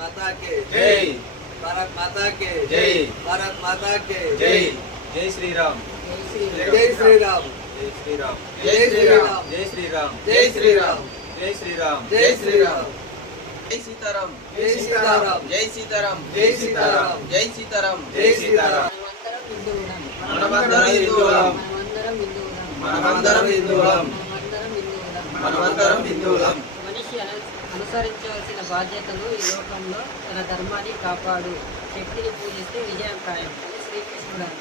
माता के जय। भारत माता के जय। भारत माता के जय। जय श्री राम। जय श्री राम। जय श्री राम। जय श्री राम। जय श्री राम। जय श्री राम। जय श्री राम। जय श्री राम। जय सीताराम। जय सीताराम। जय सीताराम। जय सीताराम। जय सीताराम। जय सीताराम। మనమందరం హిందువులం. మనమందరం హిందువులం. మనమందరం హిందువులం. మనిషి అనుసరించవలసిన బాధ్యతలు ఈ లోకంలో తన ధర్మాన్ని కాపాడు, శక్తిని పూజిస్తే విజయం ఖాయం అని శ్రీకృష్ణుడు అన్నారు.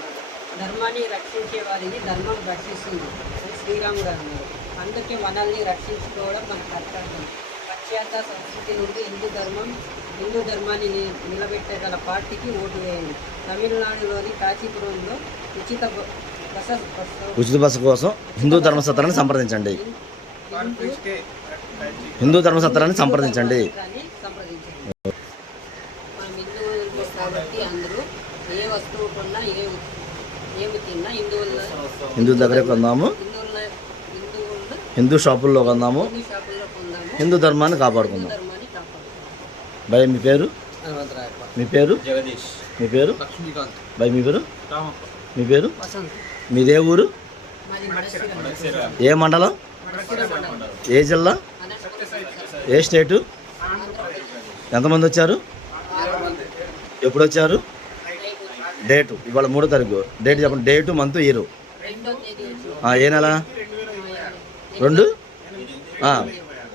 ధర్మాన్ని రక్షించే వారిని ధర్మం రక్షిస్తుంది అని శ్రీరాముడు అన్నారు. అందుకే మనల్ని రక్షించుకోవడం మన కర్తవ్యం. పాశ్చాత్య సంస్కృతి నుండి హిందూ ధర్మాన్ని నిలబెట్టగల పార్టీకి ఓటు వేయండి. తమిళనాడులోని కాంచీపురంలో ఉచిత బస్సు కోసం హిందూ ధర్మసత్రాన్ని సంప్రదించండి. హిందూ ధర్మసత్రాన్ని సంప్రదించండి. మనం హిందువులు కాబట్టి అందరూ ఏ వస్తువు కొన్నా ఏమి తిన్నా హిందూ దగ్గరే కొందాము, హిందూ షాపుల్లో కొందాము, షాపుల్లో కొందాము, హిందూ ధర్మాన్ని కాపాడుకుందాం. ధర్మాన్ని కాపాడు. భయ మీ పేరు? మీ పేరు? జగదీష్. మీ పేరు? లక్ష్మీకాంత్. భయ మీ పేరు? మీ పేరు? వసంత్. మీదే ఊరు? మాది మడసిర. ఏ మండలం? ఏ జిల్లా? ఏ స్టేటు? ఎంతమంది వచ్చారు? ఎప్పుడు వచ్చారు? డేటు ఇవాళ 3వ తారీఖు. డేట్ చెప్పండి. Date, month, year. 2వ తేదీ ఏ నెల? 2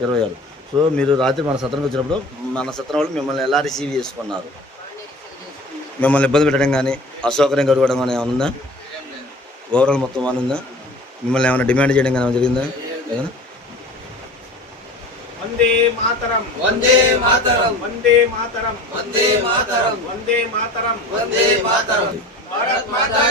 26. సో మీరు రాత్రి మన సత్రంకి వచ్చినప్పుడు మన సత్రం వాళ్ళు మిమ్మల్ని ఎలా రిసీవ్ చేసుకున్నారు? మిమ్మల్ని ఇబ్బంది పెట్టడం కానీ అసౌకర్యం కలగడం కానీ ఏమైనా ఉందా? ఓవరాల్ మొత్తం ఏమైనా ఉందా? మిమ్మల్ని ఏమైనా డిమాండ్ చేయడం కానీ ఏమైనా జరిగిందా? ఏదైనా? వందే మాతరం. వందే మాతరం. వందే మాతరం. వందే మాతరం. వందే మాతరం. వందే మాతరం. భారత్ మాతా